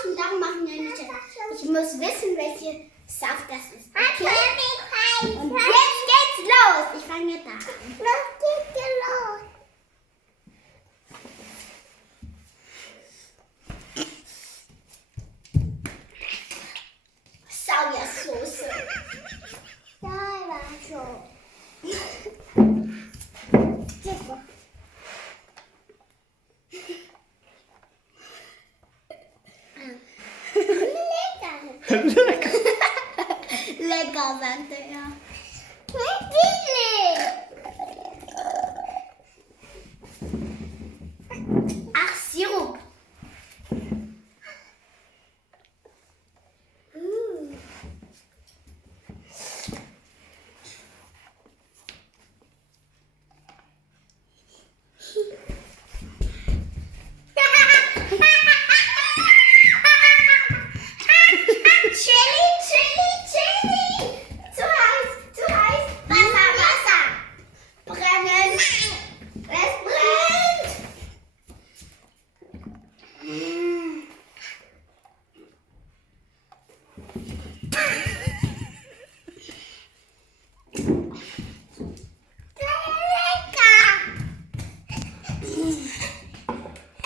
aus und darum machen wir nicht. Ich muss wissen, welche Saft das ist. Okay? Und jetzt geht's los. Ich fange jetzt an. Was geht denn los? Sojasoße. Lecker, sagte er.